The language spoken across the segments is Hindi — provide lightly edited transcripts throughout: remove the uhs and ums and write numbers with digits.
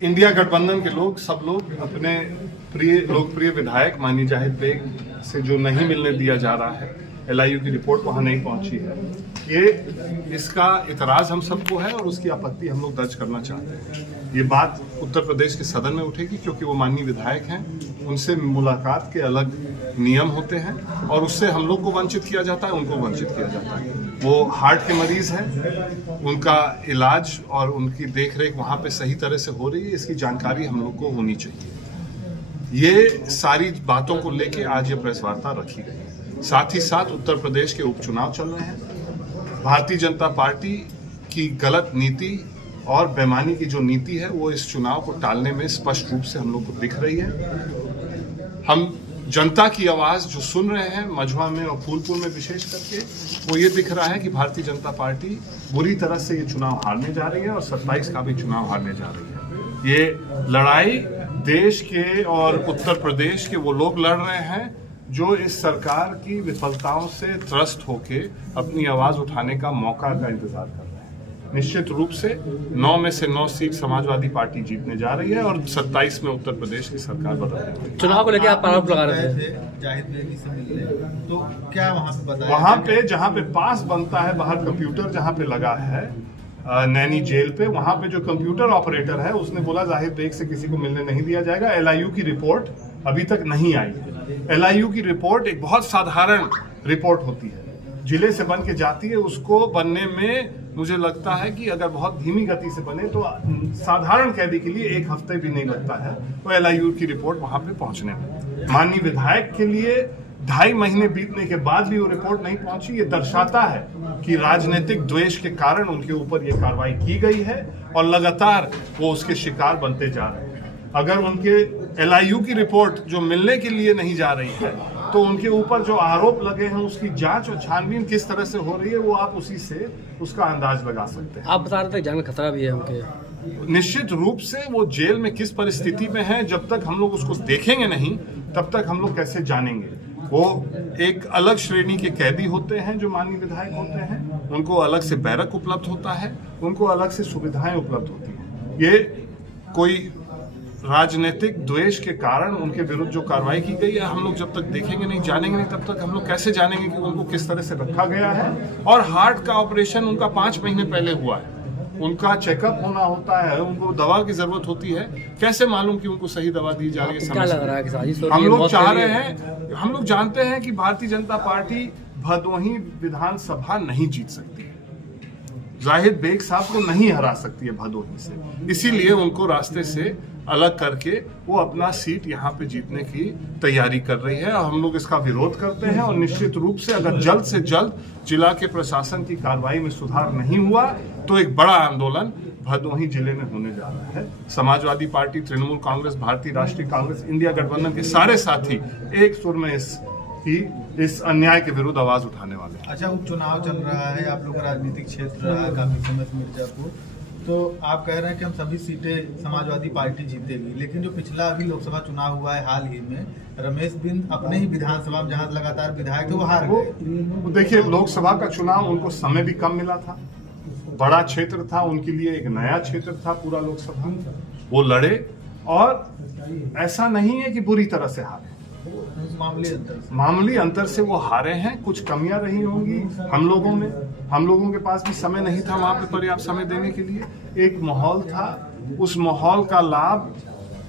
इंडिया गठबंधन के लोग सब लोग अपने प्रिय लोकप्रिय विधायक माननीय जाहिद बेग से जो नहीं मिलने दिया जा रहा है, एलआईयू की रिपोर्ट वहां नहीं पहुंची है, इसका इतराज हम सबको है और उसकी आपत्ति हम लोग दर्ज करना चाहते हैं। ये बात उत्तर प्रदेश के सदन में उठेगी क्योंकि वो माननीय विधायक हैं, उनसे मुलाकात के अलग नियम होते हैं और उससे हम लोग को वंचित किया जाता है, उनको वंचित किया जाता है। वो हार्ट के मरीज हैं, उनका इलाज और उनकी देखरेख वहाँ पे सही तरह से हो रही है, इसकी जानकारी हम लोग को होनी चाहिए। ये सारी बातों को लेके आज ये प्रेस वार्ता रखी गई। साथ ही साथ उत्तर प्रदेश के उपचुनाव चल रहे हैं। भारतीय जनता पार्टी की गलत नीति और बेईमानी की जो नीति है वो इस चुनाव को टालने में स्पष्ट रूप से हम लोग को दिख रही है। हम जनता की आवाज जो सुन रहे हैं मझवा में और फूलपुर में विशेष करके, वो ये दिख रहा है कि भारतीय जनता पार्टी बुरी तरह से ये चुनाव हारने जा रही है और 27 का भी चुनाव हारने जा रही है। ये लड़ाई देश के और उत्तर प्रदेश के वो लोग लड़ रहे हैं जो इस सरकार की विफलताओं से त्रस्त होके अपनी आवाज उठाने का मौका का इंतजार कर रहे हैं। निश्चित रूप से 9 में से 9 सीट समाजवादी पार्टी जीतने जा रही है और 27 में उत्तर प्रदेश की सरकार बदलने वाली है। चुनाव को लेकर आप आरोप लगा रहे थे जाहिद बेग से मिलने, तो क्या वहां पे बताया? वहां पे जहां पे पास बनता है, बाहर कंप्यूटर जहां पे लगा है नैनी जेल पे, वहां पे जो कंप्यूटर ऑपरेटर है उसने बोला जाहिद बेग से किसी को मिलने नहीं दिया जाएगा। एलआईयू की रिपोर्ट अभी तक नहीं आई है। एलआईयू की रिपोर्ट एक बहुत साधारण रिपोर्ट होती है, जिले से बन के जाती है। उसको बनने में मुझे लगता है कि अगर बहुत धीमी गति से बने तो साधारण कैदी के लिए 1 हफ्ते भी नहीं लगता है तो एलआईयू की रिपोर्ट वहां पे पहुंचने में। माननीय विधायक के लिए 2.5 महीने बीतने के बाद भी वो रिपोर्ट नहीं पहुंची। ये दर्शाता है कि राजनीतिक द्वेष के कारण उनके ऊपर ये कार्रवाई की गई है और लगातार वो उसके शिकार बनते जा रहे हैं। अगर उनके एलआईयू की रिपोर्ट जो मिलने के लिए नहीं जा रही है तो उनके ऊपर जो आरोप लगे हैं उसकी जांच और छानबीन किस तरह से हो रही है वो आप उसी से उसका अंदाज लगा सकते हैं। आप बता रहे थे जान का खतरा भी है उनके। निश्चित रूप से वो जेल में किस परिस्थिति में है, जब तक हम लोग उसको देखेंगे नहीं तब तक हम लोग कैसे जानेंगे। वो एक अलग श्रेणी के कैदी होते हैं जो माननीय विधायक होते हैं, उनको अलग से बैरक उपलब्ध होता है, उनको अलग से सुविधाएं उपलब्ध होती हैं। ये कोई राजनीतिक द्वेष के कारण उनके विरुद्ध जो कार्रवाई की गई है, हम लोग जब तक देखेंगे नहीं जानेंगे नहीं तब तक हम लोग कैसे जानेंगे कि उनको किस तरह से रखा गया है। और हार्ट का ऑपरेशन उनका 5 महीने पहले हुआ है, उनका चेकअप होना होता है, उनको दवा की जरूरत होती है, कैसे मालूम कि उनको सही दवा दी जा रही है? क्या लग रहा है कि साजिश हम लोग चाह रहे हैं, हम लोग जानते हैं कि भारतीय जनता पार्टी भदोही विधानसभा नहीं जीत सकती है, जाहिद बेग साहब को नहीं हरा सकती है भदोही से, इसीलिए उनको रास्ते से अलग करके वो अपना सीट यहाँ पे जीतने की तैयारी कर रही है और हम लोग इसका विरोध करते हैं। और निश्चित रूप से अगर जल्द से जल्द जिला के प्रशासन की कार्रवाई में सुधार नहीं हुआ तो एक बड़ा आंदोलन भदोही जिले में होने जा रहा है। समाजवादी पार्टी, तृणमूल कांग्रेस, भारतीय राष्ट्रीय कांग्रेस, इंडिया गठबंधन के सारे साथी एक सुर में इस अन्याय के विरुद्ध आवाज उठाने वाले हैं। अच्छा, उपचुनाव चल रहा है, आप लोग का राजनीतिक क्षेत्र रहा है काफी समय से मिर्जापुर, तो आप कह रहे हैं कि हम सभी सीटें समाजवादी पार्टी जीतेगी, लेकिन जो पिछला अभी लोकसभा चुनाव हुआ है हाल ही में, रमेश बिंद अपने ही विधानसभा में जहां लगातार विधायक थे वो हार गए। देखिए, लोकसभा का चुनाव उनको समय भी कम मिला था, बड़ा क्षेत्र था उनके लिए, एक नया क्षेत्र था पूरा लोकसभा, वो लड़े और ऐसा नहीं है कि बुरी तरह से हारे, मामूली अंतर से वो हारे हैं। कुछ कमियां रही होंगी हम लोगों में, हम लोगों के पास भी समय नहीं था वहां पे पर्याप्त समय देने के लिए। एक माहौल था, उस माहौल का लाभ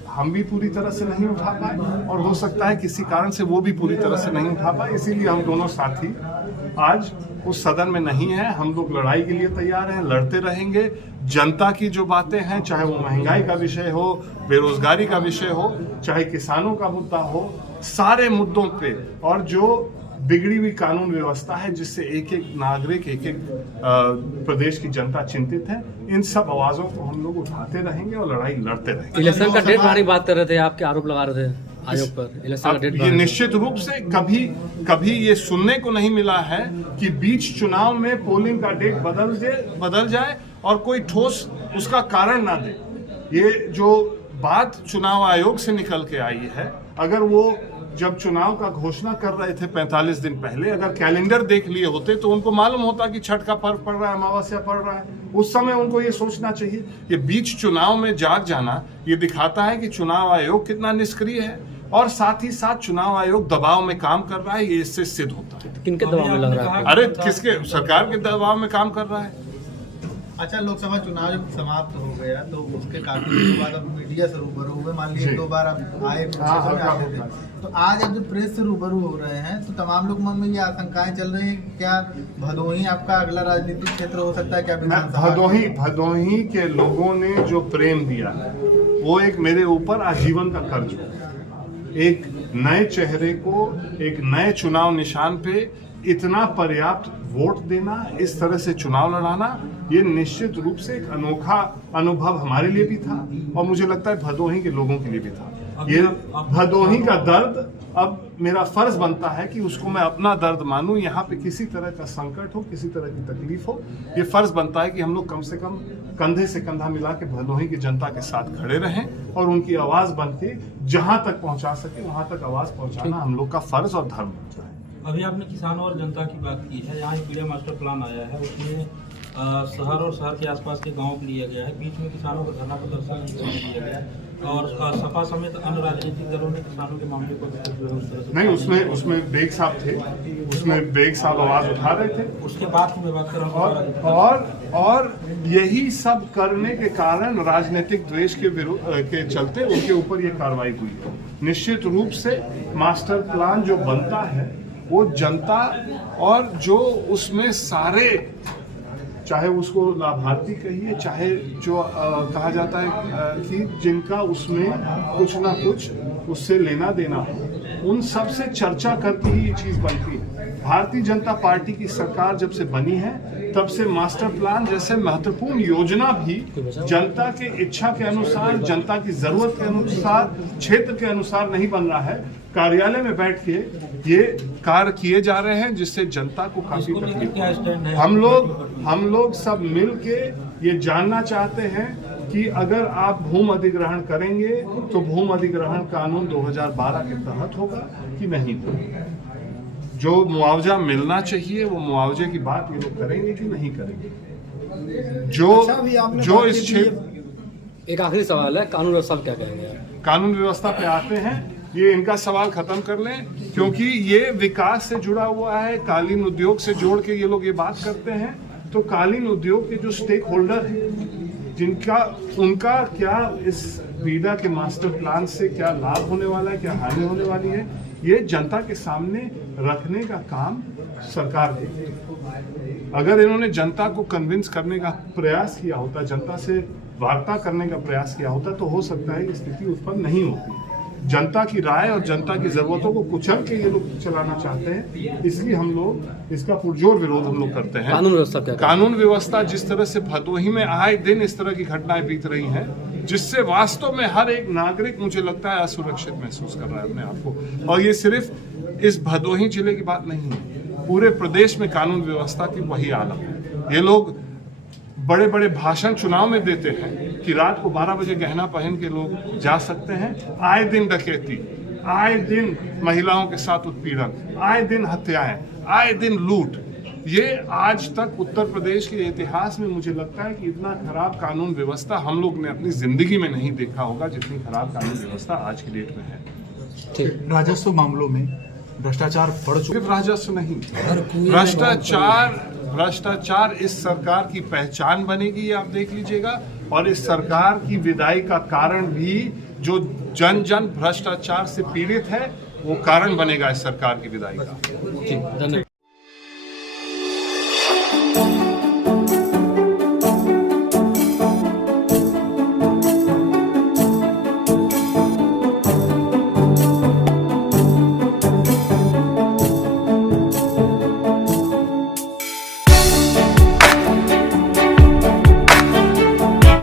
हम भी पूरी तरह से नहीं उठा पाए और हो सकता है किसी कारण से वो भी पूरी तरह से नहीं उठा पाए, इसीलिए हम दोनों साथी आज उस सदन में नहीं है। हम लोग लड़ाई के लिए तैयार हैं, लड़ते रहेंगे। जनता की जो बातें हैं, चाहे वो महंगाई का विषय हो, बेरोजगारी का विषय हो, चाहे किसानों का मुद्दा हो, सारे मुद्दों पे, और जो बिगड़ी हुई कानून व्यवस्था है जिससे एक एक नागरिक, एक एक प्रदेश की जनता चिंतित है, इन सब आवाजों को हम लोग उठाते रहेंगे और लड़ाई लड़ते रहेंगे। इलेक्शन का डेट बनाने की बात कर रहे थे, आप क्या आरोप लगा रहे थे आयोग पर? इलेक्शन का डेट ये निश्चित रूप से कभी ये सुनने को नहीं मिला है कि बीच चुनाव में पोलिंग का डेट बदल जाए और कोई ठोस उसका कारण ना दे। ये जो बात चुनाव आयोग से निकल के आई है, अगर वो जब चुनाव का घोषणा कर रहे थे 45 दिन पहले, अगर कैलेंडर देख लिए होते तो उनको मालूम होता कि छठ का पर्व पड़ रहा है, अमावस्या पड़ रहा है। उस समय उनको ये सोचना चाहिए। ये बीच चुनाव में जाग जाना ये दिखाता है कि चुनाव आयोग कितना निष्क्रिय है, और साथ ही साथ चुनाव आयोग दबाव में काम कर रहा है। ये इससे सिद्ध होता है। किनके दबाव में लग रहा है? अरे किसके? सरकार के दबाव में काम कर रहा है। अच्छा, लोकसभा चुनाव जब समाप्त हो गया तो उसके काफी दिनों बाद अब मीडिया से रूबरू हुए, मान लीजिए 2 बार अब आए आते थे, तो आज अब जब प्रेस से रूबरू हो रहे हैं तो तमाम लोग मन में ये आशंकाएं चल रही हैं, क्या भदोही आपका अगला राजनीतिक क्षेत्र हो सकता है? क्या भदोही के लोगों ने जो प्रेम दिया है वो एक मेरे ऊपर आजीवन का कर्ज है। एक नए चेहरे को एक नए चुनाव निशान पे इतना पर्याप्त वोट देना, इस तरह से चुनाव लड़ाना, ये निश्चित रूप से एक अनोखा अनुभव हमारे लिए भी था, और मुझे लगता है भदोही के लोगों के लिए भी था। ये भदोही का दर्द अब मेरा फर्ज बनता है कि उसको मैं अपना दर्द मानूं। यहाँ पे किसी तरह का संकट हो, किसी तरह की तकलीफ हो, ये फर्ज बनता है कि हम लोग कम से कम कंधे से कंधा मिला के भदोही की जनता के साथ खड़े रहें और उनकी आवाज बन के जहां तक पहुंचा सके वहां तक आवाज पहुंचाना हम लोग का फर्ज और धर्म बनता है। अभी आपने किसानों और जनता की बात की है। यहाँ एक मीडिया मास्टर प्लान आया है, उसमें शहर और शहर के आसपास के गांव को लिया गया है। बीच में किसानों का धरना प्रदर्शन किया गया है, और सपा समेत अन्य राजनीतिक दलों ने किसानों के मामले को नहीं, उसमें बेग साहब थे, उसमें बेग साहब आवाज उठा रहे थे। उसके बाद की मैं बात कर रहा हूँ। और यही सब करने के कारण राजनीतिक द्वेष के चलते उनके ऊपर ये कार्रवाई हुई है। निश्चित रूप से मास्टर प्लान जो बनता है वो जनता और जो उसमें सारे, चाहे उसको लाभार्थी कहिए, चाहे जो कहा जाता है कि जिनका उसमें कुछ ना कुछ उससे लेना देना हो, उन सब से चर्चा करके ही ये चीज बनती है। भारतीय जनता पार्टी की सरकार जब से बनी है तब से मास्टर प्लान जैसे महत्वपूर्ण योजना भी जनता के इच्छा के अनुसार, जनता की जरूरत के अनुसार, क्षेत्र के अनुसार नहीं बन रहा है। कार्यालय में बैठ के ये कार्य किए जा रहे हैं जिससे जनता को काफी तकलीफ है। हम लोग सब मिल के ये जानना चाहते हैं कि अगर आप भूमि अधिग्रहण करेंगे तो भूमि अधिग्रहण कानून 2012 के तहत होगा कि नहीं होगा। जो मुआवजा मिलना चाहिए वो मुआवजे की बात ये लोग करेंगे कि नहीं करेंगे। जो इस क्षेत्र, एक आखिरी सवाल है, कानून व्यवस्था क्या कहेंगे? कानून व्यवस्था पे आते हैं, ये इनका सवाल खत्म कर लें, क्योंकि ये विकास से जुड़ा हुआ है। कालीन उद्योग से जोड़ के ये लोग ये बात करते हैं, तो कालीन उद्योग के जो स्टेक होल्डर हैं, जिनका उनका क्या इस बीडा के मास्टर प्लान से क्या लाभ होने वाला है, क्या हानि होने वाली है, ये जनता के सामने रखने का काम सरकार देगी। अगर इन्होंने जनता को कन्विंस करने का प्रयास किया होता, जनता से वार्ता करने का प्रयास किया होता, तो हो सकता है कि स्थिति उत्पन्न नहीं होती। जनता की राय और जनता की जरूरतों को कुचल के ये लोग चलाना चाहते हैं, इसलिए हम लोग इसका पुरजोर विरोध हम लोग करते हैं। कानून व्यवस्था क्या? कानून व्यवस्था जिस तरह से भदोही में आए दिन इस तरह की घटनाएं बीत रही हैं, जिससे वास्तव में हर एक नागरिक मुझे लगता है असुरक्षित महसूस कर रहा है अपने आप को। और ये सिर्फ इस भदोही जिले की बात नहीं है, पूरे प्रदेश में कानून व्यवस्था की वही हालत है। ये लोग बड़े बड़े भाषण चुनाव में देते हैं कि रात को 12 बजे गहना पहन के लोग जा सकते हैं। आए दिन डकैती, आए दिन महिलाओं के साथ उत्पीड़न, आए दिन हत्याएं, आए दिन लूट। ये आज तक उत्तर प्रदेश के इतिहास में मुझे लगता है कि इतना खराब कानून व्यवस्था हम लोग ने अपनी जिंदगी में नहीं देखा होगा जितनी खराब कानून व्यवस्था आज की डेट में है। राजस्व मामलों में भ्रष्टाचार बढ़ चुका है। राजस्व नहीं, भ्रष्टाचार इस सरकार की पहचान बनेगी, ये आप देख लीजिएगा। और इस सरकार की विदाई का कारण भी जो जन जन भ्रष्टाचार से पीड़ित है वो कारण बनेगा इस सरकार की विदाई का। धन्यवाद।